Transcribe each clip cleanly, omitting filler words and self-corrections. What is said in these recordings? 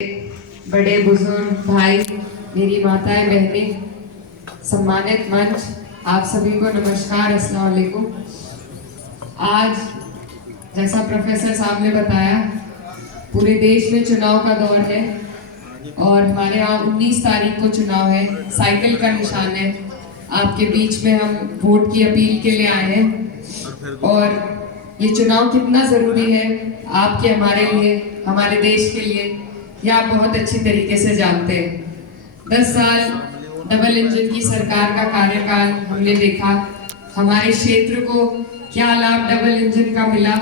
बड़े बुजुर्ग भाई, मेरी माताएं बहनें, सम्मानित मंच, आप सभी को नमस्कार, अस्सलाम वालेकुम। आज जैसा प्रोफेसर साहब ने बताया, पूरे देश में चुनाव का दौर है और हमारे यहाँ 19 तारीख को चुनाव है। साइकिल का निशान है। आपके बीच में हम वोट की अपील के लिए आए हैं और ये चुनाव कितना जरूरी है आपके, हमारे लिए, हमारे देश के लिए, ये आप बहुत अच्छी तरीके से जानते हैं। 10 साल डबल इंजन की सरकार का कार्यकाल हमने देखा। हमारे क्षेत्र को क्या लाभ डबल इंजन का मिला,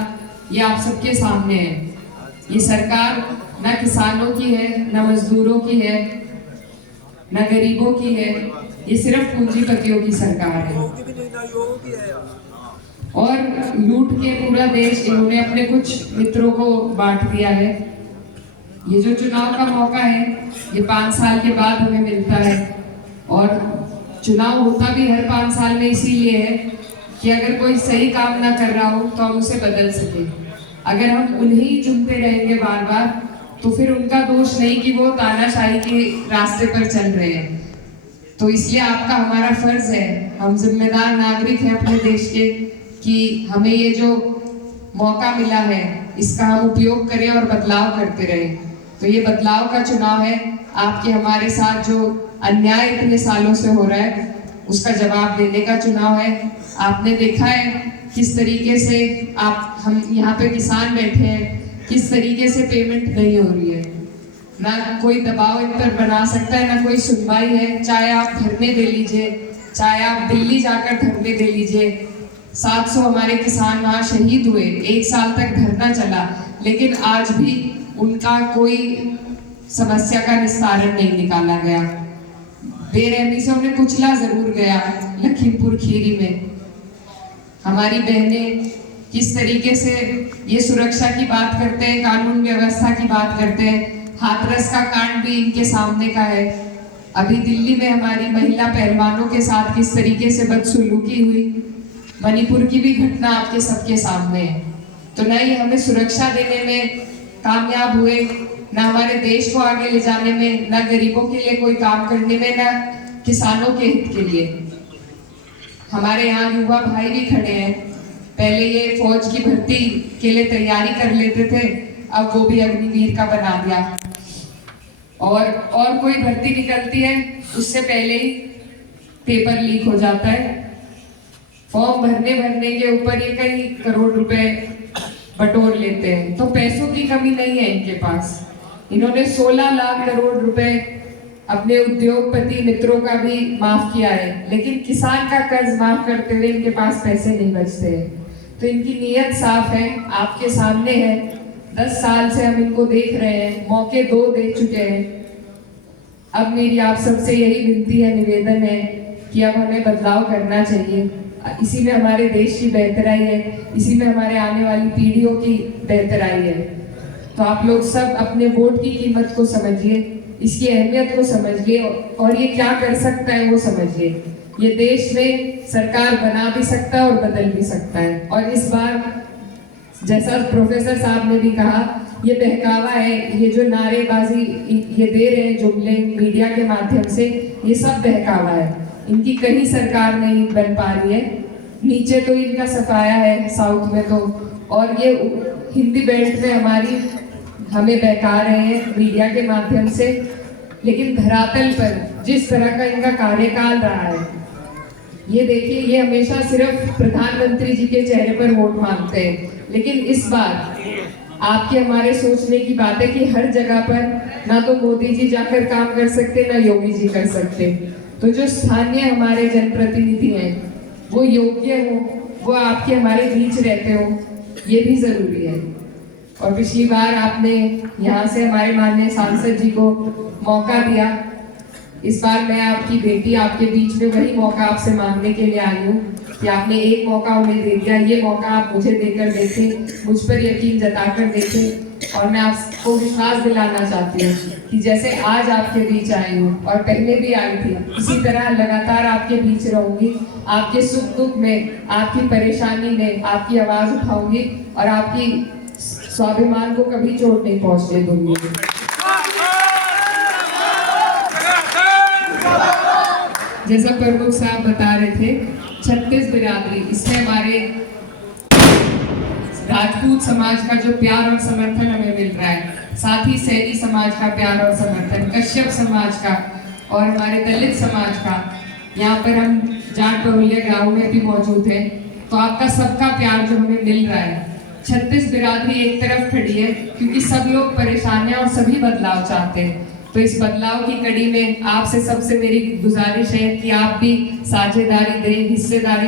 ये आप सबके सामने है। ये सरकार न किसानों की है, न मजदूरों की है, न गरीबों की है, ये सिर्फ पूंजीपतियों की सरकार है। और लूट के पूरा देश इन्होंने अपने कुछ मित्रों को बांट दिया है। ये जो चुनाव का मौका है, ये 5 साल के बाद हमें मिलता है और चुनाव होता भी हर 5 साल में इसीलिए है कि अगर कोई सही काम ना कर रहा हो तो हम उसे बदल सके। अगर हम उन्हें चुनते रहेंगे बार बार तो फिर उनका दोष नहीं कि वो तानाशाही के रास्ते पर चल रहे हैं। तो इसलिए आपका हमारा फर्ज है, हम जिम्मेदार नागरिक हैं अपने देश के, कि हमें ये जो मौका मिला है इसका हम उपयोग करें और बदलाव करते रहें। तो ये बदलाव का चुनाव है। आपके हमारे साथ जो अन्याय इतने सालों से हो रहा है उसका जवाब देने का चुनाव है। आपने देखा है किस तरीके से हम यहाँ पे किसान बैठे हैं, किस तरीके से पेमेंट नहीं हो रही है, ना कोई दबाव इन पर बना सकता है, ना कोई सुनवाई है। चाहे आप धरने दे लीजिए, चाहे आप दिल्ली जाकर धरने दे लीजिए। 700 हमारे किसान वहाँ शहीद हुए, 1 साल तक धरना चला, लेकिन आज भी उनका कोई समस्या का निस्तारण नहीं निकाला गया। बेरहमी से उन्हें कुचला जरूर गया। लखीमपुर खीरी में हमारी बहनें किस तरीके से ये सुरक्षा की बात करते हैं, कानून व्यवस्था की बात करते हैं। हाथरस का कांड भी इनके सामने का है। अभी दिल्ली में हमारी महिला पहलवानों के साथ किस तरीके से बदसलूकी हुई, मणिपुर की भी घटना आपके सबके सामने है। तो न ही हमें सुरक्षा देने में कामयाब हुए, न हमारे देश को आगे ले जाने में, न गरीबों के लिए कोई काम करने में, न किसानों के हित के लिए। हमारे यहाँ युवा भाई भी खड़े हैं। पहले ये फौज की भर्ती के लिए तैयारी कर लेते थे, अब वो भी अग्निवीर का बना दिया। और कोई भर्ती निकलती है उससे पहले ही पेपर लीक हो जाता है। फॉर्म भरने के ऊपर ये कई करोड़ रुपए बटोर लेते हैं। तो पैसों की कमी नहीं है इनके पास। इन्होंने 16 लाख करोड़ रुपए अपने उद्योगपति मित्रों का भी माफ किया है, लेकिन किसान का कर्ज माफ करते हुए इनके पास पैसे नहीं बचते हैं। तो इनकी नीयत साफ है, आपके सामने है। 10 साल से हम इनको देख रहे हैं, मौके 2 दे चुके हैं। अब मेरी आप सबसे यही विनती है, निवेदन है कि अब हमें बदलाव करना चाहिए। इसी में हमारे देश की बेहतराई है, इसी में हमारे आने वाली पीढ़ियों की बेहतराई है। तो आप लोग सब अपने वोट की कीमत को समझिए, इसकी अहमियत को समझिए और ये क्या कर सकता है वो समझिए। ये देश में सरकार बना भी सकता है और बदल भी सकता है। और इस बार जैसा प्रोफेसर साहब ने भी कहा, ये बहकावा है, ये जो नारेबाजी ये दे रहे हैं जुमले मीडिया के माध्यम से, ये सब बहकावा है। इनकी कहीं सरकार नहीं बन पा रही है। नीचे तो इनका सफाया है, साउथ में तो, और ये हिंदी बेल्ट में हमें बहका रहे हैं मीडिया के माध्यम से। लेकिन धरातल पर जिस तरह का इनका कार्यकाल रहा है, ये देखिए, ये हमेशा सिर्फ प्रधानमंत्री जी के चेहरे पर वोट मांगते हैं, लेकिन इस बार आपके हमारे सोचने की बात है कि हर जगह पर ना तो मोदी जी जाकर काम कर सकते, ना योगी जी कर सकते। तो जो स्थानीय हमारे जनप्रतिनिधि हैं वो योग्य हो, वो आपके हमारे बीच रहते हो, ये भी जरूरी है। और पिछली बार आपने यहाँ से हमारे माननीय सांसद जी को मौका दिया, इस बार मैं आपकी बेटी आपके बीच में वही मौका आपसे मांगने के लिए आई हूँ कि आपने एक मौका उन्हें दे दिया, ये मौका आप मुझे देकर देखें, मुझ पर यकीन जताकर देखें। और मैं आपको विश्वास दिलाना चाहती हूँ कि जैसे आज आपके बीच आई हूँ और पहले भी आई थी, इसी तरह लगातार आपके बीच रहूंगी। आपके सुख दुख में, आपकी परेशानी में आपकी आवाज उठाऊंगी और आपकी स्वाभिमान को कभी चोट नहीं पहुंचने दूंगी। जैसा प्रमुख साहब बता रहे थे, 36 बिरादरी, इसमें हमारे राजपूत समाज का जो प्यार और समर्थन हमें मिल रहा है, साथ ही सैनी समाज का प्यार और समर्थन, कश्यप समाज का और हमारे दलित समाज का, यहाँ पर हम जाट बहुल्य गांव में भी मौजूद हैं, तो आपका सबका प्यार जो हमें मिल रहा है। 36 बिरादरी एक तरफ खड़ी है क्योंकि सब लोग परेशान हैं और सभी बदलाव चाहते हैं। तो इस बदलाव की कड़ी में आपसे सबसे मेरी गुजारिश है कि आप भी साझेदारी दें, हिस्सेदारी